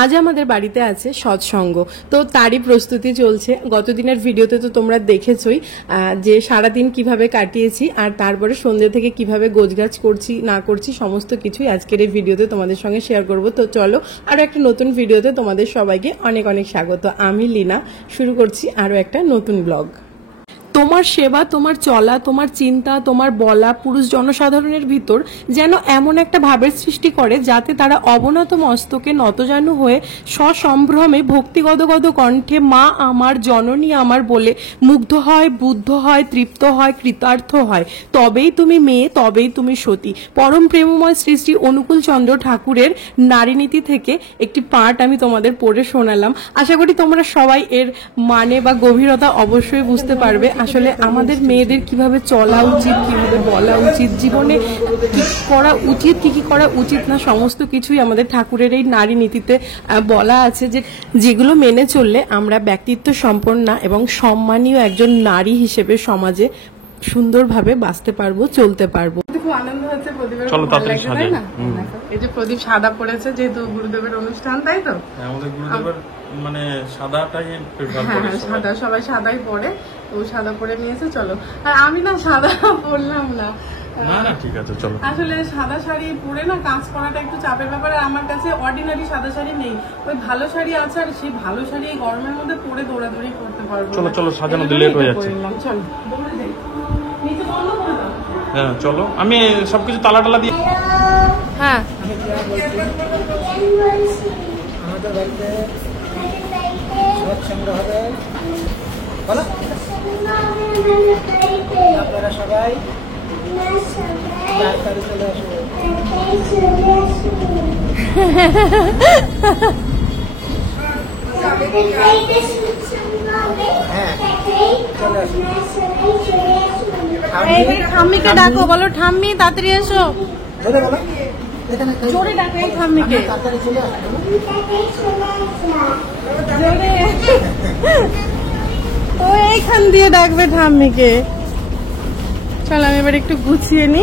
আজ আমাদের বাড়িতে আছে সৎসঙ্গ, তো তারই প্রস্তুতি চলছে। গতদিনের ভিডিওতে তো তোমরা দেখেছই যে সারাদিন কিভাবে কাটিয়েছি, আর তারপরে সন্ধ্যে থেকে কিভাবে গোছগাছ করছি না করছি সমস্ত কিছুই আজকের এই ভিডিওতে তোমাদের সঙ্গে শেয়ার করব। তো চলো আরও একটা নতুন ভিডিওতে তোমাদের সবাইকে অনেক অনেক স্বাগত। আমি লীনা, শুরু করছি আরও একটা নতুন ব্লগ। তোমার সেবা, তোমার চলা, তোমার চিন্তা, তোমার বলা পুরুষ জনসাধারণের ভিতর যেন এমন একটা ভাবের সৃষ্টি করে যাতে তারা অবনত মস্তকে নতজানু হয়ে সসম্ভ্রমে ভক্তিগদগদ কণ্ঠে মা আমার, জননী আমার বলে মুগ্ধ হয়, বুদ্ধ হয়, তৃপ্ত হয়, কৃতার্থ হয়। তবেই তুমি মেয়ে, তবেই তুমি সতী। পরম প্রেমময় শ্রী শ্রী অনুকূল চন্দ্র ঠাকুরের নারীনীতি থেকে একটি পাঠ আমি তোমাদের পড়ে শোনালাম। আশা করি তোমরা সবাই এর মানে বা গভীরতা অবশ্যই বুঝতে পারবে। আসলে আমাদের মেয়েদের কিভাবে চলা উচিত, কিভাবে বলা উচিত, জীবনে কি করা উচিত, কি করা উচিত না, সমস্ত কিছুই আমাদের ঠাকুরের এই নারী নীতিতে বলা আছে, যে যেগুলো মেনে চললে আমরা ব্যক্তিত্ব সম্পন্ন এবং সম্মানীয় একজন নারী হিসেবে সমাজে সুন্দরভাবে বাঁচতে পারবো, চলতে পারবো। খুব আনন্দ হচ্ছে প্রদীপের, তাই না? এই যে প্রদীপ সাদা পড়েছে যেহেতু গুরুদেবের অনুষ্ঠান, তাই তো আমাদের গুরুদেবের মানে সাদাটাই প্রেফার করে, সাদা সবাই সাদাই পরে, তো সাদা পরে নিয়েছে। চলো, আর আমি না সাদা পরলাম না, না ঠিক আছে চলো। আসলে সাদা শাড়ি পরে না কাজ করাটা একটু চাপের ব্যাপার, আর আমার কাছে অর্ডিনারি সাদা শাড়ি নেই। ওই ভালো শাড়ি আছে, আর সেই ভালো শাড়ি এই গরমের মধ্যে পরে দৌড়াদৌড়ি করতে পারবো। চলো চলো, সাজানো লেট হয়ে যাচ্ছে। চলো দৌড়ে যাই, নিচে বন্ধ করে দাও। হ্যাঁ চলো, আমি সবকিছু তালা টালা দিয়ে। হ্যাঁ আমাদের বাড়িতে সৎসঙ্গ হবে, বলো আপনারা সবাই তাড়াতাড়ি চলে আসবে। হ্যাঁ চলে আসবে। ঠাম্মিকে ডাকো, বলো ঠাম্মি তাড়াতাড়ি এসো। বলো বলো, জোরে ডাকো এই ঠাম্মিকে। তাড়াতাড়ি চলে ও এইখান দিয়ে ডাকবে ঠাম্মিকে। চল আমি এবার একটু গুছিয়ে নি।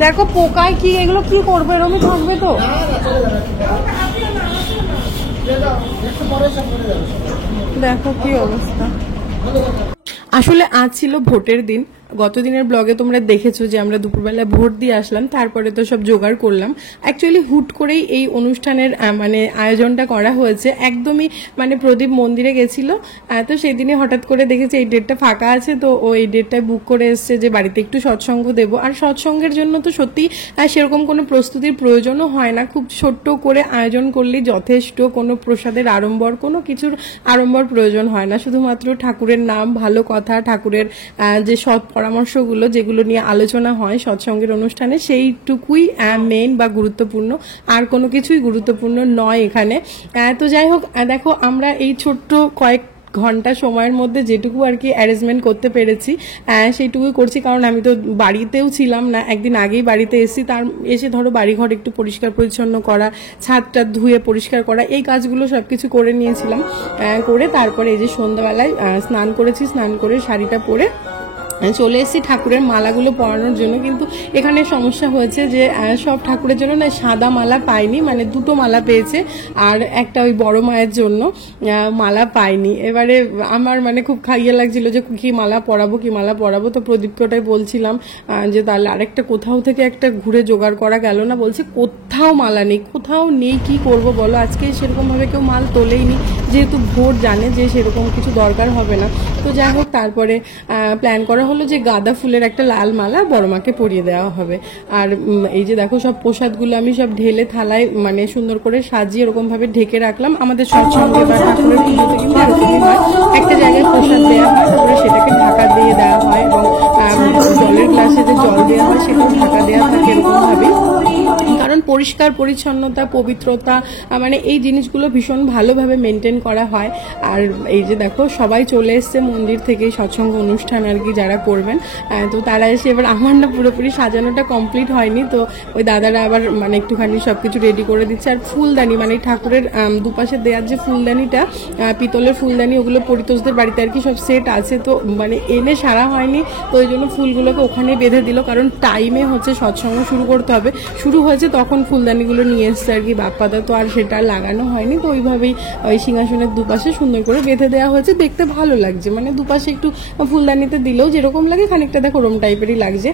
দেখো পোকায় কি, এগুলো কি করবে, এরমই থাকবে তো। দেখো কি অবস্থা। আসলে আজ ছিল ভোটের দিন। গতদিনের ব্লগে তোমরা দেখেছো যে আমরা দুপুরবেলা ভোট দিয়ে আসলাম, তারপরে তো সব জোগাড় করলাম। অ্যাকচুয়ালি হুট করেই এই অনুষ্ঠানের মানে আয়োজনটা করা হয়েছে। একদমই মানে প্রদীপ মন্দিরে গেছিল, তো সেদিনই হঠাৎ করে দেখেছি এই ডেটটা ফাঁকা আছে, তো ও এই ডেটটায় বুক করে এসছে যে বাড়িতে একটু সৎসঙ্গ দেবো। আর সৎসঙ্গের জন্য তো সত্যি সেরকম কোনো প্রস্তুতির প্রয়োজনও হয় না, খুব ছোট্ট করে আয়োজন করলেই যথেষ্ট। কোনো প্রসাদের আড়ম্বর, কোনো কিছুর আড়ম্বর প্রয়োজন হয় না, শুধুমাত্র ঠাকুরের নাম, ভালো কথা, ঠাকুরের যে সৎ পরামর্শগুলো যেগুলো নিয়ে আলোচনা হয় সৎসঙ্গের অনুষ্ঠানে, সেইটুকুই মেইন বা গুরুত্বপূর্ণ, আর কোনো কিছুই গুরুত্বপূর্ণ নয় এখানে। তো যাই হোক, দেখো আমরা এই ছোট্ট কয়েক ঘন্টা সময়ের মধ্যে যেটুকু আর কি অ্যারেঞ্জমেন্ট করতে পেরেছি সেইটুকুই করছি, কারণ আমি তো বাড়িতেও ছিলাম না, একদিন আগেই বাড়িতে এসেছি। তার এসে ধরো বাড়িঘর একটু পরিষ্কার পরিচ্ছন্ন করা, ছাদটা ধুয়ে পরিষ্কার করা, এই কাজগুলো সব কিছু করে নিয়েছিলাম। করে তারপরে এই যে সন্ধ্যাবেলায় স্নান করেছি, স্নান করে শাড়িটা পরে চলে এসেছি ঠাকুরের মালাগুলো পরানোর জন্য। কিন্তু এখানে সমস্যা হয়েছে যে সব ঠাকুরের জন্য না সাদা মালা পাইনি, মানে দুটো মালা পেয়েছে, আর একটা ওই বড় মায়ের জন্য মালা পাইনি। এবারে আমার মানে খুব খাইয়ে লাগছিল যে কি মালা পরাবো, তো প্রদীপকে ওটাই বলছিলাম যে তাহলে আরেকটা কোথাও থেকে একটা ঘুরে জোগাড় করা গেল না। বলছে কোথাও মালা নেই, কোথাও নেই, কি করব বলো। আজকে সেরকমভাবে কেউ মাল তোলেইনি, যেহেতু ভোট জানে যে সেরকম কিছু দরকার হবে না। তো যাই হোক, তারপরে প্ল্যান করা হলো যে গাঁদা ফুলের একটা লাল মালা বড় মাকে পরিয়ে দেওয়া হবে। আর এই যে দেখো সব প্রসাদগুলো আমি সব ঢেলে থালায় মানে সুন্দর করে সাজিয়ে এরকম ভাবে ঢেকে রাখলাম। আমাদের সৎসঙ্গে বা ঠাকুরের পুজোতে কিন্তু এরকমই হয়, একটা জায়গায় প্রসাদ দেওয়া হয়, তারপরে সেটাকে ঢাকা দিয়ে দেওয়া হয়, এবং জলের গ্লাসে যে জল দেওয়া হয় সেটাও ঢাকা দেওয়া থাকে এরকম ভাবে। কারণ পরিষ্কার পরিচ্ছন্নতা, পবিত্রতা মানে এই জিনিসগুলো ভীষণ ভালোভাবে মেনটেন করা হয়। আর এই যে দেখো সবাই চলে এসছে মন্দির থেকে, সৎসঙ্গ অনুষ্ঠান আর কি যারা করবেন, তো তারা এসে এবার আমার না পুরোপুরি সাজানোটা কমপ্লিট হয়নি, তো ওই দাদারা আবার মানে একটুখানি সবকিছু রেডি করে দিচ্ছে। আর ফুলদানি মানে ঠাকুরের দুপাশে দেওয়ার যে ফুলদানিটা, পিতলের ফুলদানি, ওগুলো পরিতোষদের বাড়িতে আর কি সব সেট আছে, তো মানে এনে সারা হয়নি, তো ওই জন্য ফুলগুলোকে ওখানে বেঁধে দিল, কারণ টাইমে হচ্ছে সৎসঙ্গ শুরু করতে হবে। শুরু হয়েছে তখন তখন ফুলদানিগুলো নিয়ে এসছে আর কি বাপ্পাদা, তো আর সেটা আর লাগানো হয়নি। তো ওইভাবেই ওই সিংহাসনের দুপাশে সুন্দর করে বেঁধে দেওয়া হয়েছে, দেখতে ভালো লাগছে। মানে দুপাশে একটু ফুলদানিতে দিলেও যেরকম লাগে খানিকটা দেখো ওরম টাইপেরই লাগছে,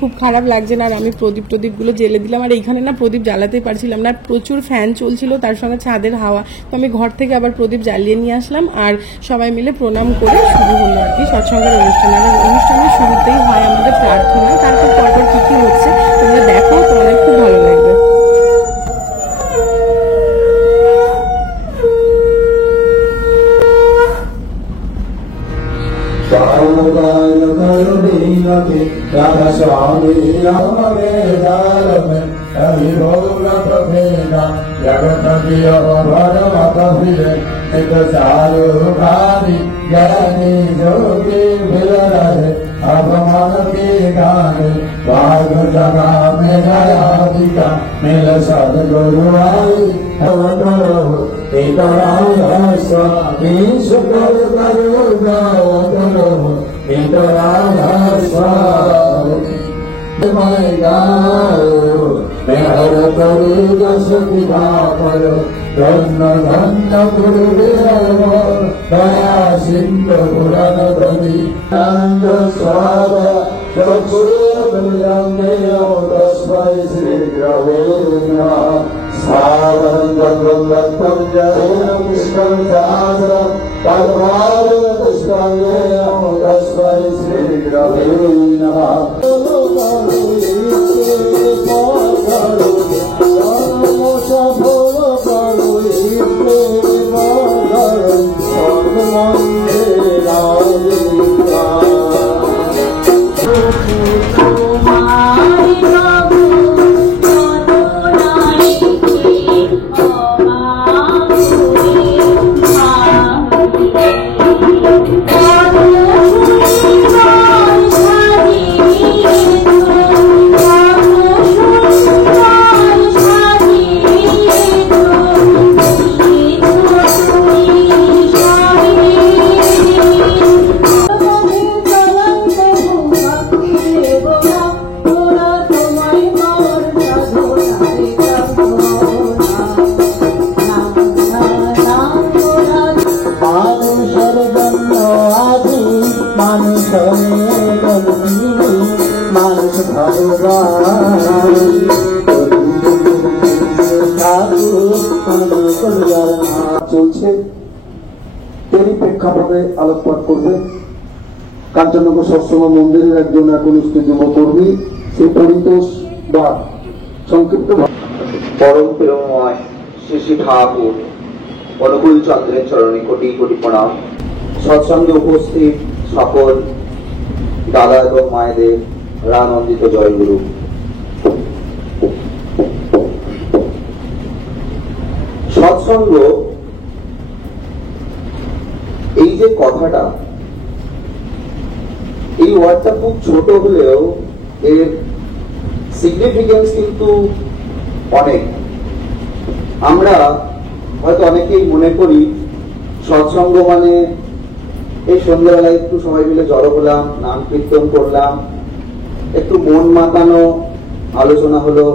খুব খারাপ লাগছে না। আর আমি প্রদীপগুলো জেলে দিলাম, আর এইখানে না প্রদীপ জ্বালাতে পারছিলাম না, প্রচুর ফ্যান চলছিল, তার সঙ্গে ছাদের হাওয়া। তো আমি ঘর থেকে আবার প্রদীপ জ্বালিয়ে নিয়ে আসলাম, আর সবাই মিলে প্রণাম করে শুরু হলো আর কি সৎসঙ্গের অনুষ্ঠান। আর অনুষ্ঠানের শুরুতেই হয় আমাদের প্রার্থনা, তারপর পরপর কি কি হচ্ছে তোমরা দেখো, তোমাদের খুব ভালো লাগবে। Radha Swami Rama Vedalame Hari Bhola Prabheda Jagatapiya Bharamata Vire Nita Saru Kari Jani Jogi Vilarade Abhamana Ki Gane Bhagavata Megayadika Mila Sadguru Ai Avadaro Ekaram Swami Sukar Karuga Avadaro Ekaram Swami My God, Mehara Karuga Sakidaparo Dhanna Dhanna Gurudeva Daya Sindha Purana Brahmi Nanda Swara Chakura Brahmaya Tasmai Sri Gravena Savaranga Brahmatam Jaya Vishkam Chadra Tadvara Tasmaya Tasmai Sri Gravena চলছে এরই প্রেক্ষাপটে আলোকপাত করবে কাঞ্চননগর সৎসঙ্গ মন্দিরের একজন একনিষ্ঠ যুবকর্মী শ্রী পরিতোষ বা সংক্ষিপ্ত পরম প্রেমময় শ্রী শ্রী ঠাকুর অনুকূল চন্দ্রের চরণে কোটি কোটি প্রণাম। সৎসঙ্গে উপস্থিত সকল দাদা এবং মায়েদের রানন্দিত জয়গুরু। সৎসঙ্গ এই যে কথাটা, এই ওয়ার্ডটা খুব ছোট হলেও এর সিগনিফিকেন্স কিন্তু অনেক। আমরা হয়তো অনেকেই মনে করি সৎসঙ্গ মানে এই সন্ধ্যাবেলায় একটু সবাই মিলে জড়ো হলাম, নাম কীর্তন করলাম, একটু মন মাতানো আলোচনা হলো,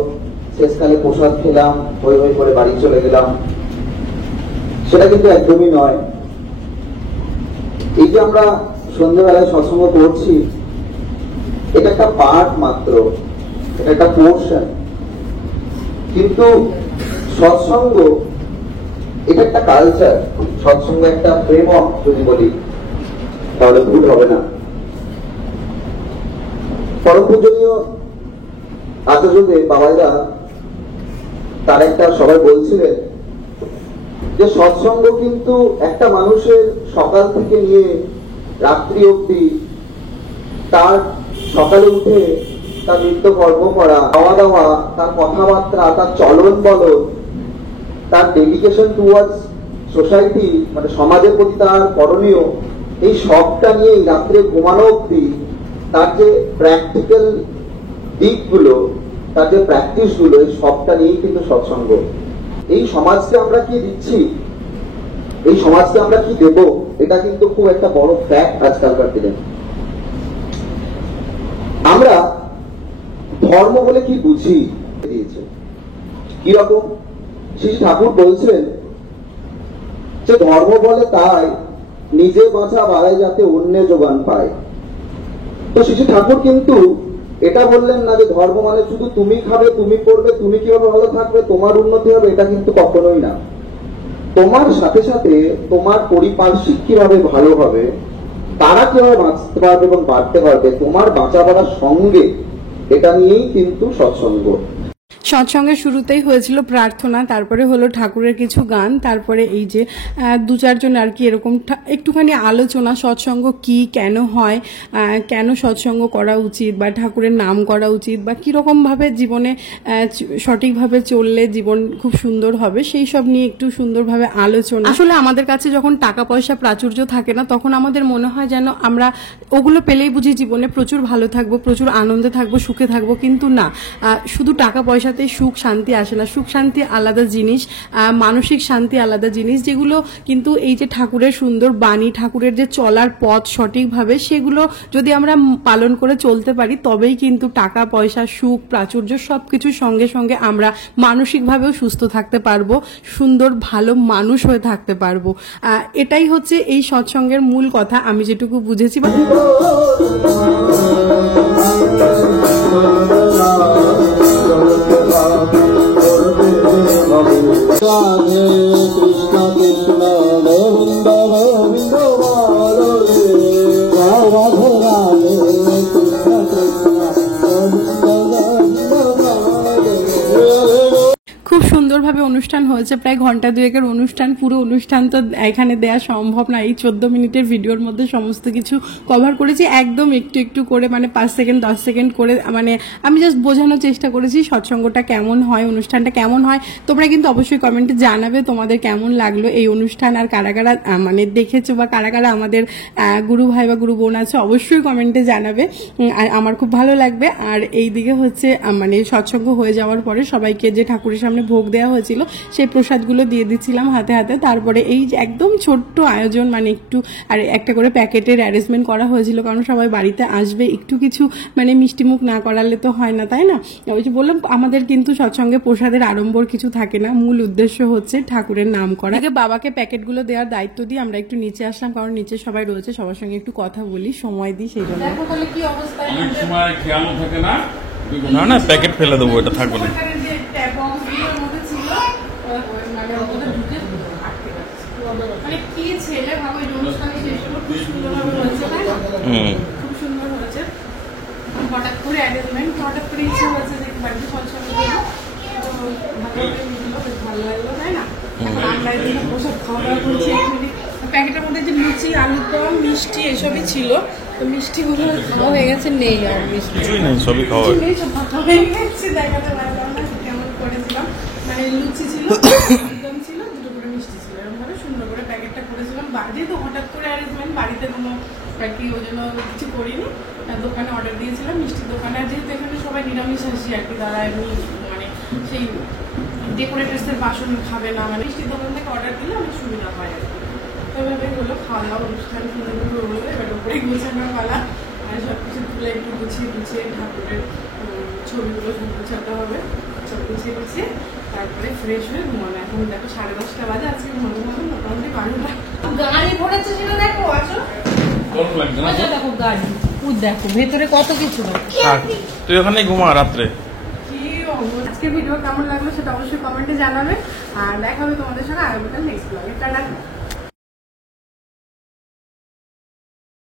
শেষকালে প্রসাদ খেলাম, হই হই করে বাড়ি চলে গেলাম। সেটা কিন্তু একদমই নয়। এই যে আমরা সন্ধ্যাবেলায় সৎসঙ্গ করছি, এটা একটা পার্ট মাত্র, এটা একটা পোর্শন। কিন্তু সৎসঙ্গ এটা একটা কালচার, সৎসঙ্গ একটা প্রেমক যদি বলি তাহলে ভুল হবে না। পরম পূজনীয় আচার্যদেব বাবাইরা তার একটা সবাই বলছিলেন যে সৎসঙ্গ কিন্তু একটা মানুষের সকাল থেকে নিয়ে রাত্রি অবধি, তার সকালে উঠে তার নিত্যকর্ম করা, খাওয়া দাওয়া, তার কথাবার্তা, তার চলন বলন, তার ডেডিকেশন টুয়ার্ডস সোসাইটি, মানে সমাজের প্রতি তার করণীয়, এই সবটা নিয়ে রাত্রে ঘুমানো অবধি তার যে প্র্যাকটিক্যাল দিকগুলো, তার যে প্র্যাকটিস গুলো, এই সবটা নিয়েই কিন্তু সৎসঙ্গ। এই সমাজকে আমরা কি দিচ্ছি, এই সমাজকে আমরা কি দেব, এটা কিন্তু খুব একটা বড় ফ্যাক্ট আজকালকার দিনে। আমরা ধর্ম বলে কি বুঝি দিয়েছে, কিরকম? শ্রী ঠাকুর বলছেন যে ধর্ম বলে তাই নিজে বাঁচা বাড়াই যাতে অন্য যোগান পায়। তো শ্রী ঠাকুর কিন্তু এটা বললেন না যে ধর্ম মানে শুধু তুমি খাবে, তুমি পড়বে, তুমি কিভাবে ভালো থাকবে, তোমার উন্নতি হবে, এটা কিন্তু কখনোই না। তোমার সাথে সাথে তোমার পরিপার্শ্বিক কিভাবে ভালো হবে, তারা কিভাবে বাঁচতে পারবে এবং বাড়তে পারবে, তোমার বাঁচা বাড়ার সঙ্গে, এটা নিয়েই কিন্তু সৎসঙ্গ। সৎসঙ্গের শুরুতেই হয়েছিল প্রার্থনা, তারপরে হলো ঠাকুরের কিছু গান, তারপরে এই যে দু চারজন আর কি এরকম একটুখানি আলোচনা, সৎসঙ্গ কি, কেন হয়, কেন সৎসঙ্গ করা উচিত, বা ঠাকুরের নাম করা উচিত, বা কীরকমভাবে জীবনে সঠিকভাবে চললে জীবন খুব সুন্দর হবে, সেই সব নিয়ে একটু সুন্দরভাবে আলোচনা। আসলে আমাদের কাছে যখন টাকা পয়সা প্রাচুর্য থাকে না, তখন আমাদের মনে হয় যেন আমরা ওগুলো পেলেই বুঝি জীবনে প্রচুর ভালো থাকবো, প্রচুর আনন্দে থাকবো, সুখে থাকবো, কিন্তু না, শুধু টাকা পয়সাতে সুখ শান্তি আসে না। সুখ শান্তি আলাদা জিনিস, মানসিক শান্তি আলাদা জিনিস, যেগুলো কিন্তু এই যে ঠাকুরের সুন্দর বাণী, ঠাকুরের যে চলার পথ সঠিকভাবে, সেগুলো যদি আমরা পালন করে চলতে পারি, তবেই কিন্তু টাকা পয়সা, সুখ, প্রাচুর্য সবকিছুর সঙ্গে সঙ্গে আমরা মানসিকভাবেও সুস্থ থাকতে পারবো, সুন্দর ভালো মানুষ হয়ে থাকতে পারবো। এটাই হচ্ছে এই সৎসঙ্গের মূল কথা, আমি যেটুকু বুঝেছি। রাধে কৃষ্ণ কৃষ্ণ গোবিন্দ গোবিন্দ রাধে রাধে কৃষ্ণ কৃষ্ণ খুব সুন্দরভাবে অনুষ্ঠান হয়েছে, প্রায় ঘন্টা দুয়েকের অনুষ্ঠান। পুরো অনুষ্ঠান তো এখানে দেওয়া সম্ভব না, এই 14 মিনিটের ভিডিওর মধ্যে সমস্ত কিছু কভার করেছি, একদম একটু একটু করে, মানে 5 সেকেন্ড 10 সেকেন্ড করে, মানে আমি জাস্ট বোঝানোর চেষ্টা করেছি সৎসঙ্গটা কেমন হয়, অনুষ্ঠানটা কেমন হয়। তোমরা কিন্তু অবশ্যই কমেন্টে জানাবে তোমাদের কেমন লাগলো এই অনুষ্ঠান, আর কারা কারা মানে দেখেছো, বা কারা কারা আমাদের গুরু ভাই বা গুরু বোন আছে, অবশ্যই কমেন্টে জানাবে, আর আমার খুব ভালো লাগবে। আর এই দিকে হচ্ছে মানে সৎসঙ্গ হয়ে যাওয়ার পরে সবাইকে যে ঠাকুরের সামনে ভোগ দেওয়া হয়েছিল, সেই প্রসাদগুলো দিয়ে দিচ্ছিলাম হাতে হাতে। তারপরে এই যে একদম ছোট্ট আয়োজন, মানে একটু আর একটা করে প্যাকেটের অ্যারেঞ্জমেন্ট করা হয়েছিল, কারণ সবাই বাড়িতে আসবে, একটু কিছু মানে মিষ্টিমুখ না করালে তো হয় না, তাই না? ওই যে বললাম, আমাদের কিন্তু সৎসঙ্গে প্রসাদের আড়ম্বর কিছু থাকে না, মূল উদ্দেশ্য হচ্ছে ঠাকুরের নাম করা। বাবাকে প্যাকেটগুলো দেওয়ার দায়িত্ব দিয়ে আমরা একটু নিচে আসলাম, কারণ নিচে সবাই রয়েছে, সবার সঙ্গে একটু কথা বলি, সময় দিই, সেই জন্য। দেখো তাহলে কি অবস্থা, অনেক সময় খেয়াল থাকে না, না না প্যাকেট ফেলে দেবো, এটা থাকবে না। মানে কি ছেলে ভাবো, এই অনুষ্ঠানে শেষ হলো, খুব সুন্দরভাবে হয়েছে, তাই না? খুব সুন্দর হয়েছে। হঠাৎ করে অ্যারেঞ্জমেন্ট, হঠাৎ করে ইচ্ছে হয়েছে যে বাড়িতে সৎসঙ্গ দেবো, ভালো লাগলো, তাই না? আমরা এদিকে প্রসাদ খাওয়া দাওয়া করছি। প্যাকেটের মধ্যে যে লুচি, আলুর দম, মিষ্টি এসবই ছিল, তো মিষ্টিগুলো খাওয়া হয়ে গেছে, নেই আর মিষ্টি, কিছুই নেই, সবই খাওয়া নেই, সব ফাঁকা হয়ে গেছে। দেখাতে পারলাম না কেমন করেছিলাম, মানে লুচি ছিল, একদম ছিল, দুটো করে মিষ্টি ছিল, এরকম ভাবে সুন্দর করে প্যাকেটটা করেছিলাম। যেহেতু হঠাৎ করে অ্যারেঞ্জমেন্ট, বাড়িতে কোনো আর কি ওই জন্য কিছু করিনি, দোকানে অর্ডার দিয়েছিলাম, মিষ্টির দোকানে। আর যেহেতু এখানে সবাই নিরামিষ আসি আর কি, তারা এমনি মানে সেই ডেকোরেটার্সের বাসন খাবে না, মানে মিষ্টির দোকান থেকে অর্ডার দিলে অনেক সুবিধা হয় আর কি। এভাবে হলো খাওয়া দাওয়া অনুষ্ঠান, সুন্দর করে হলো। এবার উপরে গোছানোর পালা, আর সব কিছু তুলে একটু গুছিয়ে গুছিয়ে ঠাকুরের ছবিগুলো সব গুছাতে হবে, সব গুছিয়ে গুছিয়ে তারপরে ফ্রেশ হয়ে ঘুমানো। এখন দেখো 10:30 বাজে, আজকে ঘুমানো মোটামুটি 12টা। গাড়ি ভরেছে সেটা দেখো, আসো দেখো গাড়ি, দেখো ভেতরে কত কিছু। তুই ওখানে ঘুমা রাত্রে। আজকে ভিডিও কেমন লাগলো সেটা অবশ্যই কমেন্টে জানাবে, আর দেখা হবে তোমাদের সঙ্গে আগামীকাল নেক্সট ব্লগে। টাটা।